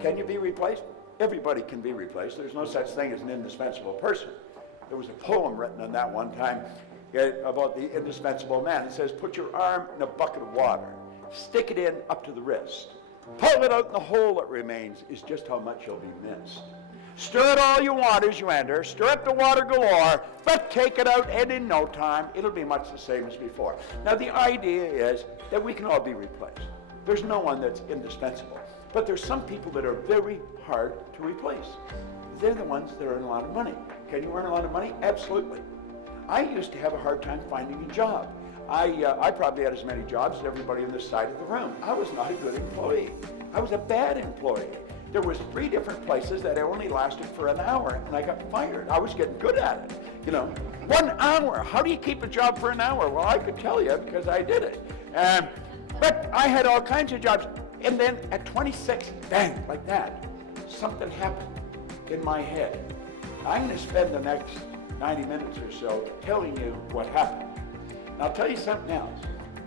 Can you be replaced? Everybody can be replaced. There's no such thing as an indispensable person. There was a poem written on that one time about the indispensable man. It says, put your arm in a bucket of water, stick it in up to the wrist, pull it out in the hole that remains is just how much you'll be missed. Stir it all you want as you enter, stir up the water galore, but take it out and in no time, it'll be much the same as before. Now the idea is that we can all be replaced. There's no one that's indispensable. But there's some people that are very hard to replace. They're the ones that earn a lot of money. Can you earn a lot of money? Absolutely. I used to have a hard time finding a job. I probably had as many jobs as everybody on this side of the room. I was not a good employee. I was a bad employee. There was 3 different places that I only lasted for an hour and I got fired. I was getting good at it. You know, 1 hour. How do you keep a job for an hour? Well, I could tell you because I did it. But I had all kinds of jobs. And then at 26, bang, like that, something happened in my head. I'm going to spend the next 90 minutes or so telling you what happened. And I'll tell you something else.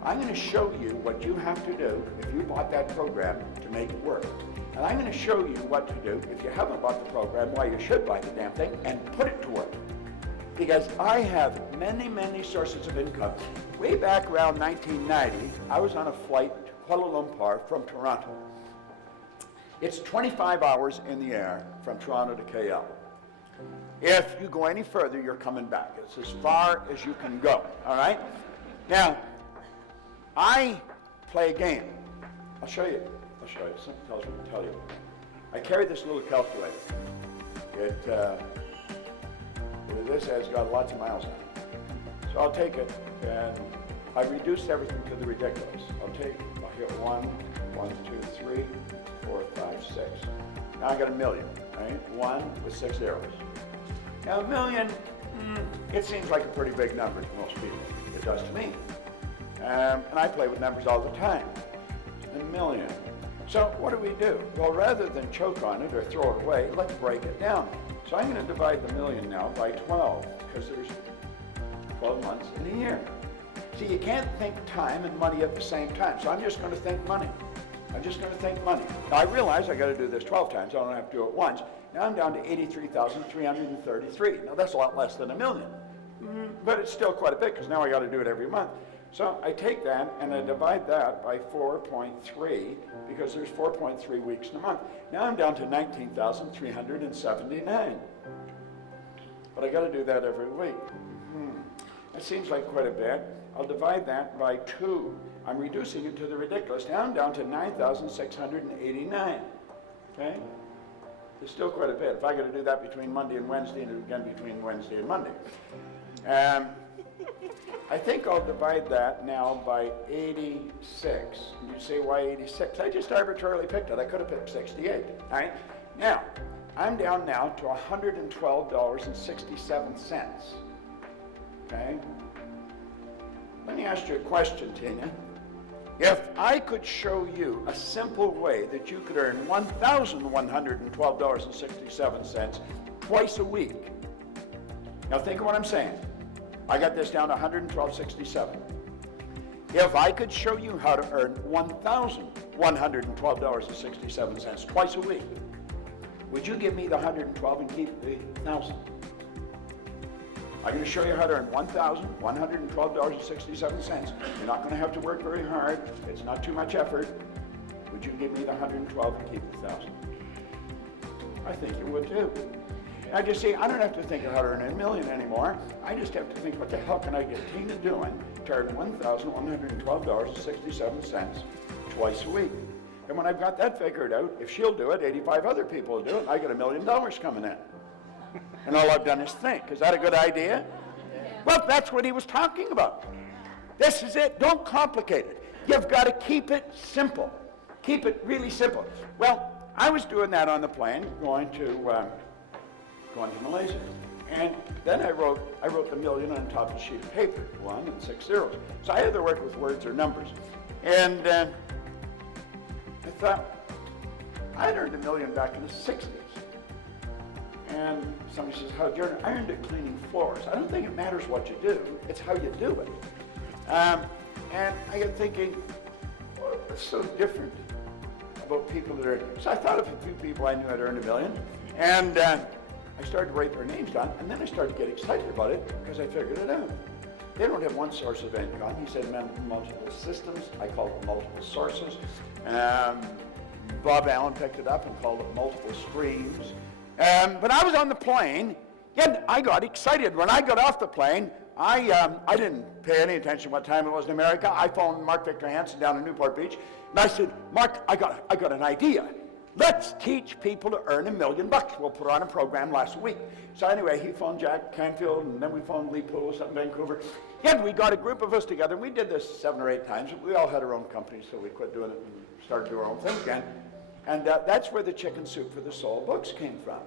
I'm going to show you what you have to do if you bought that program to make it work. And I'm going to show you what to do if you haven't bought the program, why you should buy the damn thing, and put it to work. Because I have many, many sources of income. Way back around 1990, I was on a flight to Kuala Lumpur from Toronto. It's 25 hours in the air from Toronto to KL. If you go any further, you're coming back. It's as far as you can go, all right? Now, I play a game. I'll show you. Something tells me to tell you. I carry this little calculator. This has got lots of miles on it. So I'll take it and I reduce everything to the ridiculous. I'll hit 1, 2, 3, 4, 5, 6. Now I got a million, right? 1 with 6 zeros. Now a million, it seems like a pretty big number to most people. It does to me. And I play with numbers all the time. A million. So what do? Well, rather than choke on it or throw it away, let's break it down. So I'm going to divide the million now by 12 because there's 12 months in a year. See, you can't think time and money at the same time. So I'm just going to think money. Now I realize I got to do this 12 times. I don't have to do it once. Now I'm down to 83,333. Now that's a lot less than a million. But it's still quite a bit because now I got to do it every month. So I take that and I divide that by 4.3 because there's 4.3 weeks in a month. Now I'm down to 19,379. But I got to do that every week. That seems like quite a bit. I'll divide that by 2. I'm reducing it to the ridiculous. Now I'm down to 9,689. Okay? There's still quite a bit. If I got to do that between Monday and Wednesday and again between Wednesday and Monday. I think I'll divide that now by 86. And you say, why 86? I just arbitrarily picked it. I could have picked 68. All right? Now, I'm down now to $112.67. Okay? Let me ask you a question, Tina. If I could show you a simple way that you could earn $1,112.67 twice a week. Now think of what I'm saying. I got this down to $112.67. If I could show you how to earn $1,112.67 twice a week, would you give me the 112 and keep the 1,000? I'm going to show you how to earn $1,112.67. You're not going to have to work very hard. It's not too much effort. Would you give me the 112 and keep the 1,000? I think you would too. Now, you see, I don't have to think of how to earn a million anymore. I just have to think, what the hell can I get Tina doing to earn $1,112.67 twice a week? And when I've got that figured out, if she'll do it, 85 other people will do it, and I get $1 million coming in. And all I've done is think. Is that a good idea? Yeah. Well, that's what he was talking about. This is it. Don't complicate it. You've got to keep it simple. Keep it really simple. Well, I was doing that on the plane, going to Malaysia. And then I wrote the million on top of a sheet of paper, 1 and 6 zeros. So I had to work with words or numbers. And I thought, I'd earned $1 million back in the 60s. And somebody says, how'd you earn it? I earned it cleaning floors. I don't think it matters what you do, it's how you do it. And I got thinking, what's so different about people that are, so I thought of a few people I knew had earned $1 million, and I started to write their names down, and then I started to get excited about it because I figured it out. They don't have one source of income. He said multiple systems. I called it multiple sources. Bob Allen picked it up and called it multiple streams. But I was on the plane, and I got excited. When I got off the plane, I didn't pay any attention to what time it was in America. I phoned Mark Victor Hansen down in Newport Beach, and I said, Mark, I got an idea. Let's teach people to earn $1 million. We'll put on a program last week. So anyway, he phoned Jack Canfield, and then we phoned Lee Poulos up in Vancouver. And we got a group of us together, and we did this 7 or 8 times. We all had our own companies, so we quit doing it and started doing our own thing again. And that's where the Chicken Soup for the Soul books came from.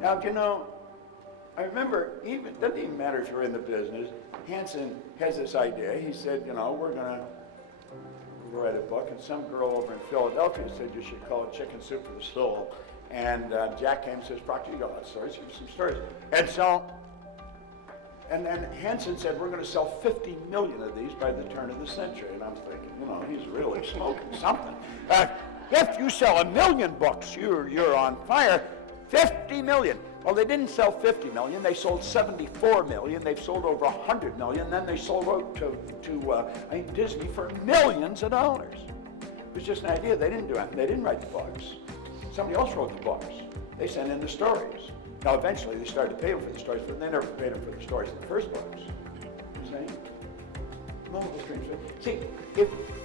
Now, you know, I remember, it doesn't even matter if you're in the business, Hansen has this idea. He said, you know, we're going to write a book, and some girl over in Philadelphia said you should call it Chicken Soup for the Soul. And Jack came and says, Proctor, you got a lot of stories, give me some stories. And so, and then Hansen said, we're going to sell 50 million of these by the turn of the century. And I'm thinking, you know, he's really smoking something. If you sell 1 million books, you're on fire. 50 million. Well, they didn't sell 50 million. They sold 74 million. They've sold over 100 million. Then they sold out to Disney for millions of dollars. It was just an idea. They didn't do it. They didn't write the books. Somebody else wrote the books. They sent in the stories. Now, eventually, they started to pay them for the stories, but they never paid them for the stories in the first books. You see? Multiple streams. See,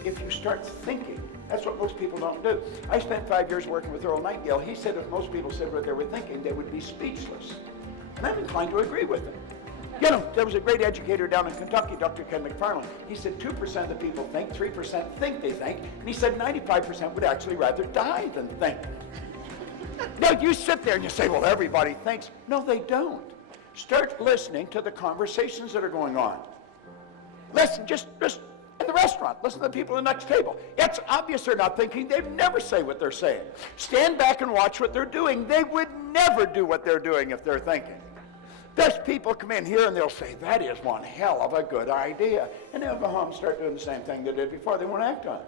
if you start thinking, that's what most people don't do. I spent 5 years working with Earl Nightingale. He said if most people said what they were thinking, they would be speechless. And I'm inclined to agree with him. You know, there was a great educator down in Kentucky, Dr. Ken McFarland. He said 2% of the people think, 3% think they think, and he said 95% would actually rather die than think. Now, you sit there and you say, well, everybody thinks. No, they don't. Start listening to the conversations that are going on. Listen, just in the restaurant, listen to the people at the next table. It's obvious they're not thinking. They'd never say what they're saying. Stand back and watch what they're doing. They would never do what they're doing if they're thinking. There's people come in here and they'll say, that is one hell of a good idea. And they'll go home and start doing the same thing they did before. They won't act on it.